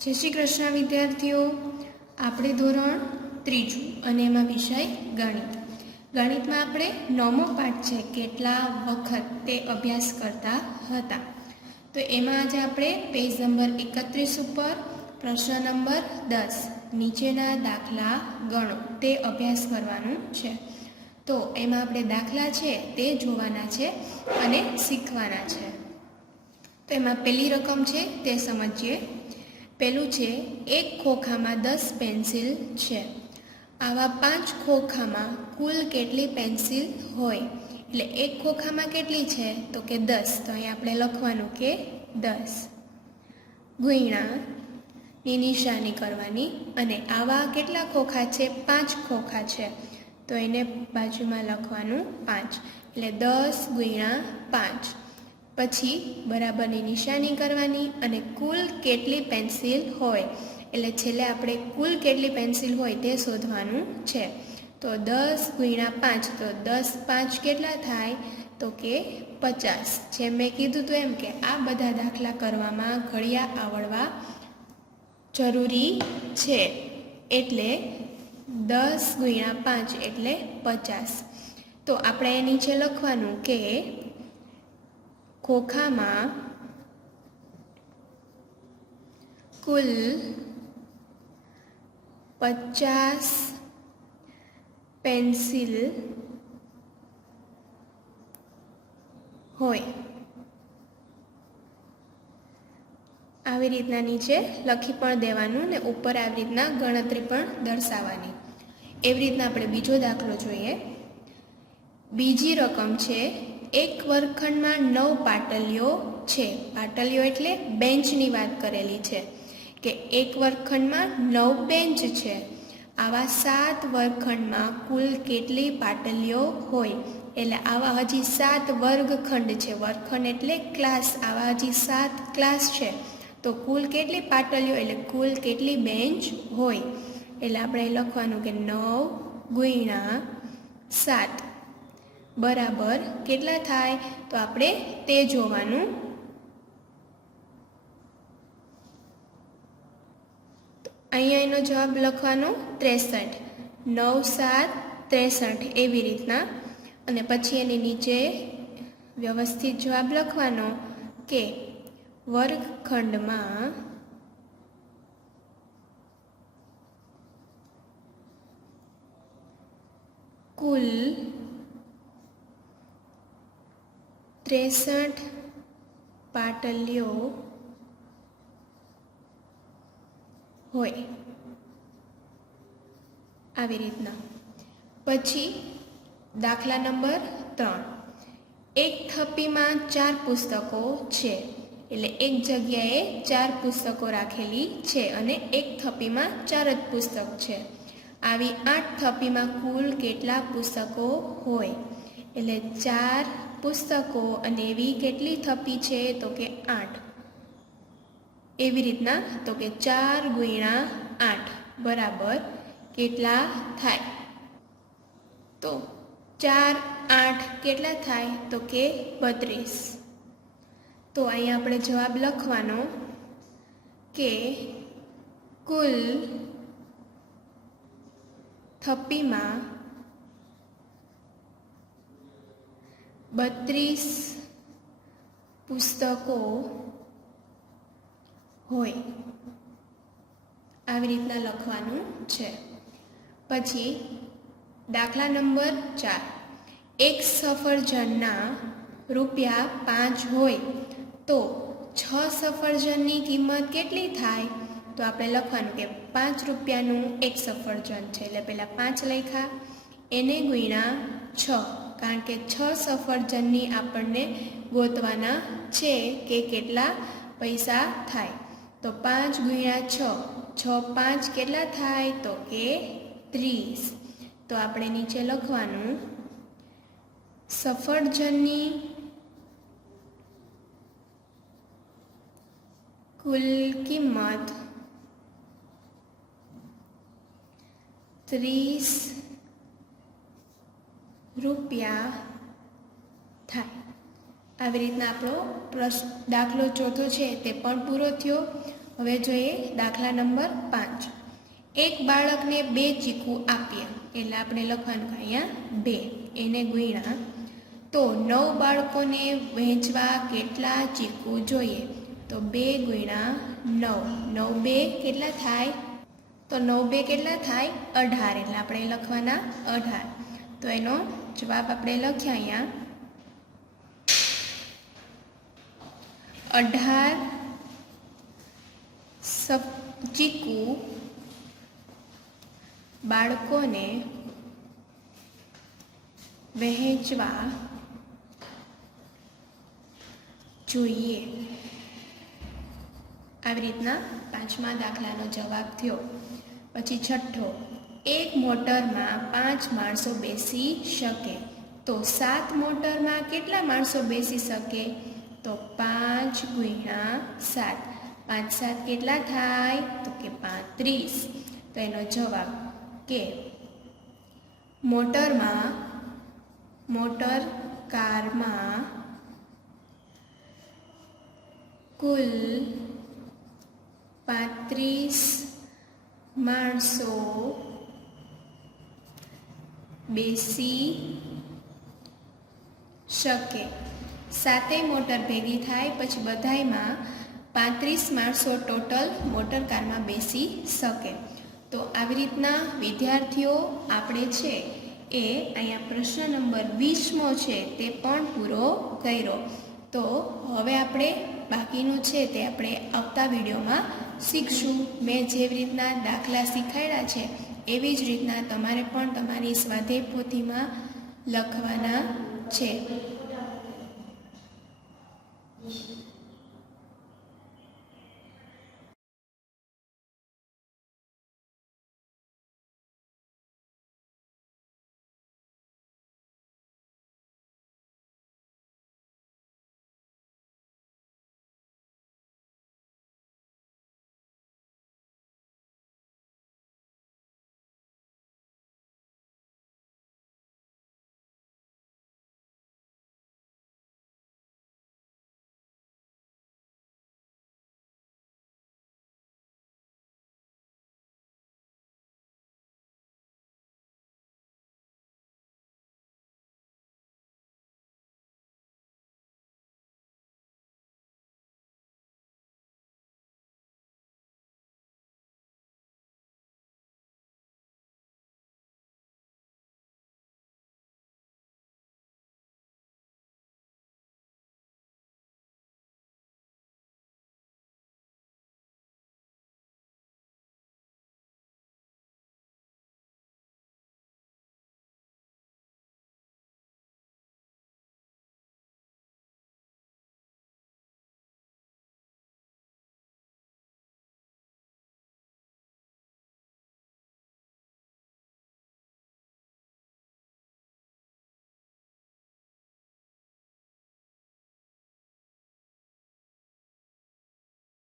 જય શ્રી કૃષ્ણ વિદ્યાર્થીઓ, આપણે ધોરણ ત્રીજું અને એમાં વિષય ગણિત. ગણિતમાં આપણે 9મો પાઠ છે કેટલા વખત તે અભ્યાસ કરતા હતા. તો એમાં આજે આપણે પેજ નંબર 31 ઉપર પ્રશ્ન નંબર 10 નીચેના દાખલા ગણો તે અભ્યાસ કરવાનું છે. તો એમાં આપણે દાખલા છે તે જોવાના છે અને શીખવાના છે. તો એમાં પહેલી રકમ છે તે સમજીએ. પહેલું છે, એક ખોખામાં 10 પેન્સિલ છે. આવા 5 ખોખામાં કુલ કેટલી પેન્સિલ હોય? એટલે એક ખોખામાં કેટલી છે તો કે 10. તો અહીં આપણે લખવાનું કે 10 ગુણ્યાની નિશાની કરવાની. અને આવા કેટલા ખોખા છે? 5 ખોખા છે, તો એને બાજુમાં લખવાનું 5. એટલે 10 ગુણ્યા 5. પછી બરાબરની નિશાની કરવાની અને કુલ કેટલી પેન્સિલ હોય એટલે છેલ્લે આપણે કુલ કેટલી પેન્સિલ હોય તે શોધવાનું છે. તો 10 ગુણ્યા 5, તો 10 5 કેટલા થાય તો કે 50. જેમ મેં કીધું તો એમ કે આ બધા દાખલા કરવામાં ઘડિયા આવડવા જરૂરી છે. એટલે 10 ગુણ્યા 5 એટલે 50. તો આપણે એ નીચે લખવાનું કે ખોખામાં કુલ 50 પેન્સિલ હોય. આવી રીતના નીચે લખી પણ દેવાનું ને ઉપર આવી રીતના ગણતરી પણ દર્શાવવાની. એવી રીતના આપણે બીજો દાખલો જોઈએ. બીજી રકમ છે, એક વર્ગખંડમાં 9 પાટલીઓ છે. પાટલીઓ એટલે બેન્ચની વાત કરેલી છે કે એક વર્ગખંડમાં 9 બેન્ચ છે. આવા 7 વર્ગખંડમાં કુલ કેટલી પાટલીઓ હોય? એટલે આવા હજી 7 વર્ગખંડ છે. વર્ગખંડ એટલે ક્લાસ. આવા હજી 7 ક્લાસ છે, તો કુલ કેટલી પાટલીઓ એટલે કુલ કેટલી બેન્ચ હોય? એટલે આપણે લખવાનું કે 9 ગુણ્યા 7 બરાબર કેટલા થાય તો આપણે તે જોવાનું. અહીંયા એનો જવાબ લખવાનો 63. 9 7 63 એવી રીતના. અને પછી એની નીચે વ્યવસ્થિત જવાબ લખવાનો કે વર્ગખંડમાં કુલ 63 પાટલીઓ હોય. આવી રીતના. પછી દાખલા નંબર 3, એક થપ્પીમાં 4 પુસ્તકો છે. એટલે એક જગ્યાએ 4 પુસ્તકો રાખેલી છે અને એક થપ્પીમાં 4 જ પુસ્તક છે. આવી 8 થપ્પીમાં કુલ કેટલા પુસ્તકો હોય? એટલે 4 પુસ્તકો અને એવી કેટલી થપ્પી છે તો કે 8. એવી રીતના. તો કે 4 ગુણ્યા 8 બરાબર કેટલા થાય? તો 4 8 કેટલા થાય તો કે 32. તો અહીં આપણે જવાબ લખવાનો કે કુલ થપ્પીમાં 32 પુસ્તકો હોય. આવી રીતના લખવાનું છે. પછી દાખલા નંબર 4, એક સફરજનના રૂપિયા 5 હોય તો 6 સફરજનની કિંમત કેટલી થાય? તો આપણે લખવાનું કે 5 રૂપિયાનું એક સફરજન છે. એટલે પહેલાં 5 લખ્યા, એને ગુણ્યા 6, કારણ કે 6 સફરજનની આપણને ગોતવાના છે કે કેટલા પૈસા થાય. તો 5 ગુણ્યા 6, 6 5 કેટલા થાય તો કે 30. તો આપણે નીચે લખવાનું સફરજનની કુલ કિંમત 30 રૂપિયા થાય. આવી રીતના આપણો દાખલો ચોથો છે તે પણ પૂરો થયો. હવે જોઈએ દાખલા નંબર 5. એક બાળકને 2 ચીકુ આપ્યા, એટલે આપણે લખવાનું અહીંયા 2, એને ગુણ્યા તો 9 બાળકોને વહેંચવા કેટલા ચીકુ જોઈએ? તો 2 ગુણ્યા 9, 9 2 કેટલા થાય? તો 9 2 કેટલા થાય? 18, એટલે આપણે લખવાના 18. તો એનો જવાબ આપણે લખ્યા અહીંયા 18 ચીકુ બાળકોને વહેંચવા જોઈએ. આવી રીતના 5મા દાખલાનો જવાબ થયો. પછી 6, એક મોટરમાં 5 માણસો બેસી શકે, તો 7 મોટરમાં કેટલા માણસો બેસી શકે? તો 5 ગુણ્યા 7, 5 7 કેટલા થાય? તો કે 35. તો એનો જવાબ કે મોટર કારમાં કુલ 35 માણસો બેસી શકે. 7 મોટર ભેગી થાય પછી બધાયમાં 35 માણસો ટોટલ મોટર કારમાં બેસી શકે. તો આવી રીતના વિદ્યાર્થીઓ આપણે છે એ અહીંયા પ્રશ્ન નંબર 20મો છે તે પણ પૂરો કર્યો. તો હવે આપણે બાકીનું છે તે આપણે આવતા વિડીયોમાં શીખશું. મેં જેવી રીતના દાખલા શીખવાડ્યા છે એવી જ રીતના તમારે પણ તમારી સ્વાધ્યાય પોથીમાં લખવાના છે.